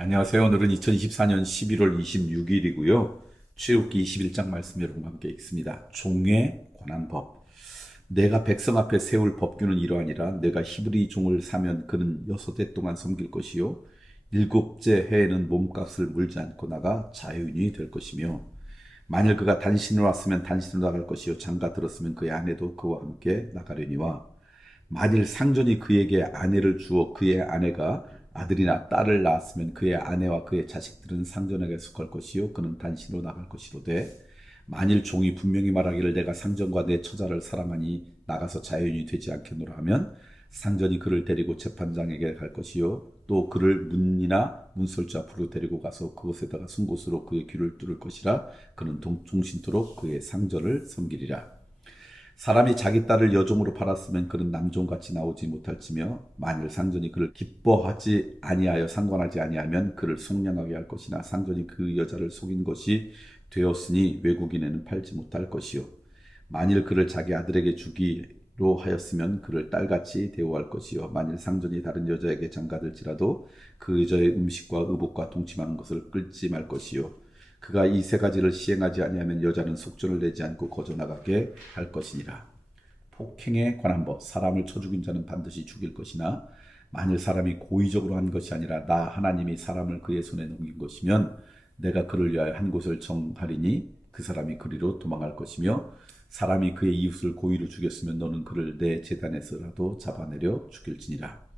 안녕하세요. 오늘은 2024년 11월 26일이고요. 출애굽기 21장 말씀 여러분과 함께 읽습니다. 종에 관한 법. 내가 백성 앞에 세울 법규는 이러하니라. 내가 히브리 종을 사면 그는 6해 동안 섬길 것이요 7째 해에는 몸값을 물지 않고 나가 자유인이 될 것이며, 만일 그가 단신으로 왔으면 단신으로 나갈 것이요 장가 들었으면 그의 아내도 그와 함께 나가려니와, 만일 상전이 그에게 아내를 주어 그의 아내가 아들이나 딸을 낳았으면 그의 아내와 그의 자식들은 상전에게 속할 것이요 그는 단신으로 나갈 것이로되, 만일 종이 분명히 말하기를 내가 상전과 내 처자를 사랑하니 나가서 자유인이 되지 않겠노라 하면, 상전이 그를 데리고 재판장에게 갈 것이요 또 그를 문이나 문설주 앞으로 데리고 가서 그곳에다가 순곳으로 그의 귀를 뚫을 것이라. 그는 종신토록 그의 상전을 섬기리라. 사람이 자기 딸을 여종으로 팔았으면 그는 남종같이 나오지 못할지며, 만일 상전이 그를 기뻐하지 아니하여 상관하지 아니하면 그를 속량하게 할 것이나, 상전이 그 여자를 속인 것이 되었으니 외국인에는 팔지 못할 것이요, 만일 그를 자기 아들에게 주기로 하였으면 그를 딸같이 대우할 것이요, 만일 상전이 다른 여자에게 장가들지라도 그 여자의 음식과 의복과 동침하는 것을 끌지 말 것이요, 그가 이 세 가지를 시행하지 아니하면 여자는 속전을 내지 않고 거저 나가게 할 것이니라. 폭행에 관한 법. 사람을 쳐 죽인 자는 반드시 죽일 것이나, 만일 사람이 고의적으로 한 것이 아니라 나 하나님이 사람을 그의 손에 넘긴 것이면 내가 그를 위하여 한 곳을 정하리니 그 사람이 그리로 도망할 것이며, 사람이 그의 이웃을 고의로 죽였으면 너는 그를 내 제단에서라도 잡아내려 죽일지니라.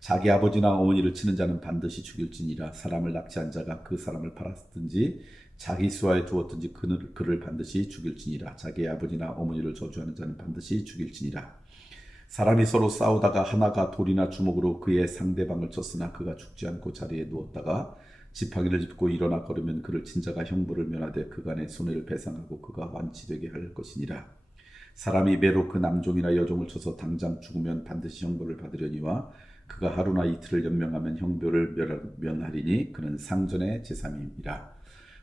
자기 아버지나 어머니를 치는 자는 반드시 죽일지니라. 사람을 납치한 자가 그 사람을 팔았든지 자기 수하에 두었든지 그를 반드시 죽일지니라. 자기 아버지나 어머니를 저주하는 자는 반드시 죽일지니라. 사람이 서로 싸우다가 하나가 돌이나 주먹으로 그의 상대방을 쳤으나 그가 죽지 않고 자리에 누웠다가 지팡이를 짚고 일어나 걸으면 그를 친 자가 형벌을 면하되 그간의 손해를 배상하고 그가 완치되게 할 것이니라. 사람이 매로 그 남종이나 여종을 쳐서 당장 죽으면 반드시 형벌을 받으려니와, 그가 하루나 이틀을 연명하면 형벌을 면하리니 그는 상전의 제3이라.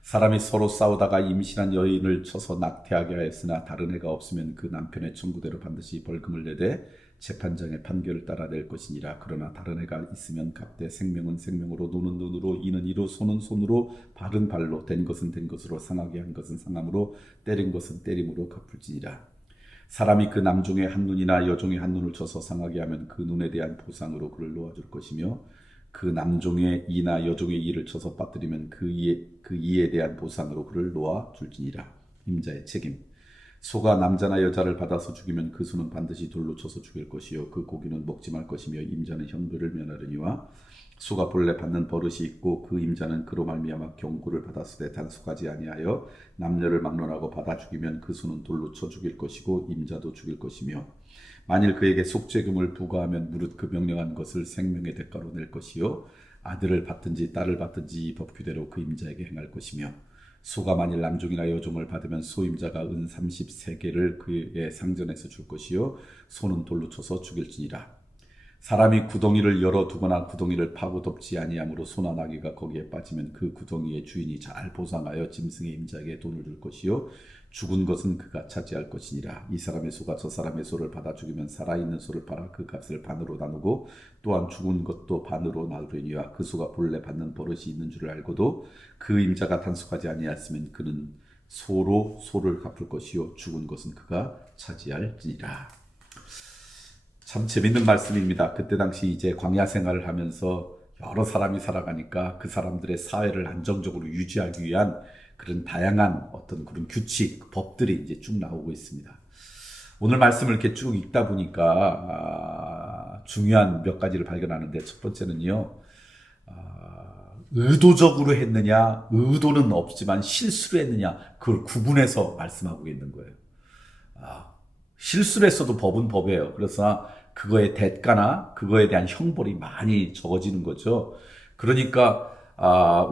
사람이 서로 싸우다가 임신한 여인을 쳐서 낙태하게 하였으나 다른 애가 없으면 그 남편의 청구대로 반드시 벌금을 내되 재판장의 판결을 따라 낼 것이니라. 그러나 다른 애가 있으면 갚되 생명은 생명으로, 눈은 눈으로, 이는 이로, 손은 손으로, 발은 발로, 된 것은 된 것으로, 상하게 한 것은 상함으로, 때린 것은 때림으로 갚을지니라. 사람이 그 남종의 한 눈이나 여종의 한 눈을 쳐서 상하게 하면 그 눈에 대한 보상으로 그를 놓아줄 것이며, 그 남종의 이나 여종의 이를 쳐서 빠뜨리면 그 이에 대한 보상으로 그를 놓아줄지니라. 임자의 책임. 소가 남자나 여자를 받아서 죽이면 그 소는 반드시 돌로 쳐서 죽일 것이요 그 고기는 먹지 말 것이며, 임자는 형벌을 면하려니와, 소가 본래 받는 버릇이 있고 그 임자는 그로 말미암아 경고를 받았으되 단속하지 아니하여 남녀를 막론하고 받아 죽이면 그 소는 돌로 쳐 죽일 것이고 임자도 죽일 것이며, 만일 그에게 속죄금을 부과하면 무릇 그 명령한 것을 생명의 대가로 낼 것이요 아들을 받든지 딸을 받든지 이 법규대로 그 임자에게 행할 것이며, 소가 만일 남종이나 여종을 받으면 소임자가 은 30세겔을 그의 상전에서 줄 것이요 소는 돌로 쳐서 죽일지니라. 사람이 구덩이를 열어 두거나 구덩이를 파고 덮지 아니하므로 소나 나귀가 거기에 빠지면 그 구덩이의 주인이 잘 보상하여 짐승의 임자에게 돈을 줄 것이요 죽은 것은 그가 차지할 것이니라. 이 사람의 소가 저 사람의 소를 받아 죽이면 살아있는 소를 팔아 그 값을 반으로 나누고 또한 죽은 것도 반으로 나누려니와, 그 소가 본래 받는 버릇이 있는 줄을 알고도 그 임자가 단속하지 아니하였으면 그는 소로 소를 갚을 것이요 죽은 것은 그가 차지할지니라. 참 재밌는 말씀입니다. 그때 당시 이제 광야 생활을 하면서 여러 사람이 살아가니까 그 사람들의 사회를 안정적으로 유지하기 위한 그런 다양한 어떤 그런 규칙, 법들이 이제 쭉 나오고 있습니다. 오늘 말씀을 이렇게 쭉 읽다 보니까 중요한 몇 가지를 발견하는데, 첫 번째는요, 의도적으로 했느냐, 의도는 없지만 실수로 했느냐, 그걸 구분해서 말씀하고 있는 거예요. 실수를 했어도 법은 법이에요. 그래서 그거의 대가나 그거에 대한 형벌이 많이 적어지는 거죠. 그러니까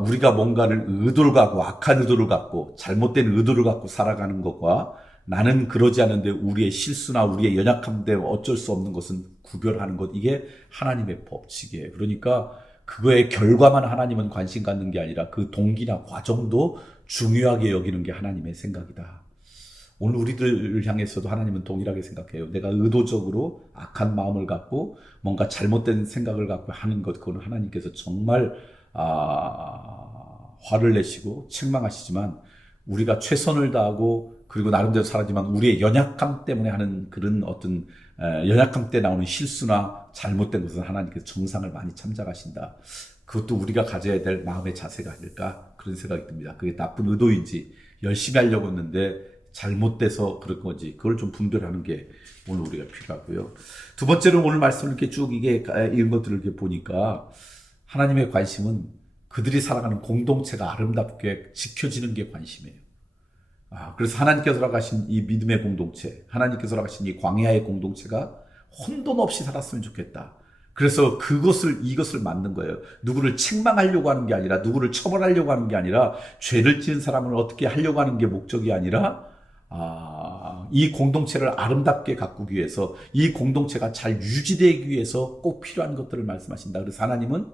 우리가 뭔가를 의도를 갖고, 악한 의도를 갖고, 잘못된 의도를 갖고 살아가는 것과, 나는 그러지 않은데 우리의 실수나 우리의 연약함 때문에 어쩔 수 없는 것은 구별하는 것, 이게 하나님의 법칙이에요. 그러니까 그거의 결과만 하나님은 관심 갖는 게 아니라 그 동기나 과정도 중요하게 여기는 게 하나님의 생각이다. 오늘 우리들을 향해서도 하나님은 동일하게 생각해요. 내가 의도적으로 악한 마음을 갖고 뭔가 잘못된 생각을 갖고 하는 것, 그건 하나님께서 정말 화를 내시고 책망하시지만 우리가 최선을 다하고 그리고 나름대로 살았지만 우리의 연약함 때문에 하는 그런 어떤 연약함 때 나오는 실수나 잘못된 것은 하나님께서 정상을 많이 참작하신다. 그것도 우리가 가져야 될 마음의 자세가 아닐까 그런 생각이 듭니다. 그게 나쁜 의도인지 열심히 하려고 했는데 잘못돼서 그럴 건지 그걸 좀 분별하는 게 오늘 우리가 필요하고요. 두 번째로 오늘 말씀을 이렇게 쭉 이런 것들을 이렇게 보니까 하나님의 관심은 그들이 살아가는 공동체가 아름답게 지켜지는 게 관심이에요. 그래서 하나님께서 허락하신 이 믿음의 공동체, 하나님께서 허락하신 이 광야의 공동체가 혼돈 없이 살았으면 좋겠다. 그래서 이것을 만든 거예요. 누구를 책망하려고 하는 게 아니라, 누구를 처벌하려고 하는 게 아니라, 죄를 지은 사람을 어떻게 하려고 하는 게 목적이 아니라, 이 공동체를 아름답게 가꾸기 위해서, 이 공동체가 잘 유지되기 위해서 꼭 필요한 것들을 말씀하신다. 그래서 하나님은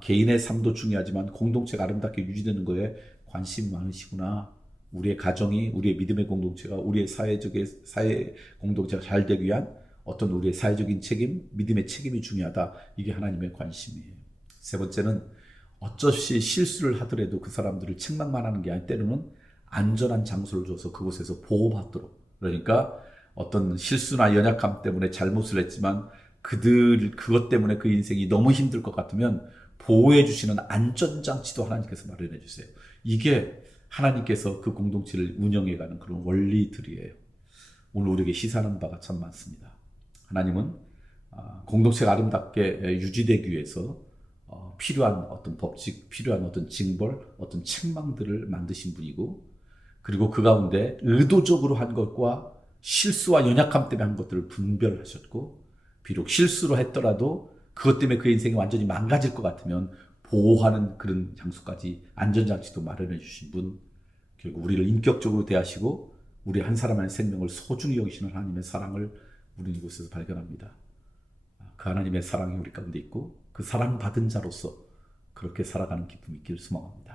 개인의 삶도 중요하지만 공동체가 아름답게 유지되는 거에 관심 많으시구나. 우리의 가정이, 우리의 믿음의 공동체가, 우리의 사회 공동체가 잘 되기 위한 어떤 우리의 사회적인 책임, 믿음의 책임이 중요하다. 이게 하나님의 관심이에요. 세 번째는 어쩌시 실수를 하더라도 그 사람들을 책망만 하는 게 아니라 때로는 안전한 장소를 줘서 그곳에서 보호받도록. 그러니까 어떤 실수나 연약함 때문에 잘못을 했지만 그것 때문에 그 인생이 너무 힘들 것 같으면 보호해 주시는 안전장치도 하나님께서 마련해 주세요. 이게 하나님께서 그 공동체를 운영해가는 그런 원리들이에요. 오늘 우리에게 시사하는 바가 참 많습니다. 하나님은 공동체가 아름답게 유지되기 위해서 필요한 어떤 법칙, 필요한 어떤 징벌, 어떤 책망들을 만드신 분이고 그리고 그 가운데 의도적으로 한 것과 실수와 연약함 때문에 한 것들을 분별하셨고 비록 실수로 했더라도 그것 때문에 그 인생이 완전히 망가질 것 같으면 보호하는 그런 장소까지 안전장치도 마련해 주신 분 결국 우리를 인격적으로 대하시고 우리 한 사람의 생명을 소중히 여기시는 하나님의 사랑을 우리는 이곳에서 발견합니다. 그 하나님의 사랑이 우리 가운데 있고 그 사랑받은 자로서 그렇게 살아가는 기쁨이 있기를 소망합니다.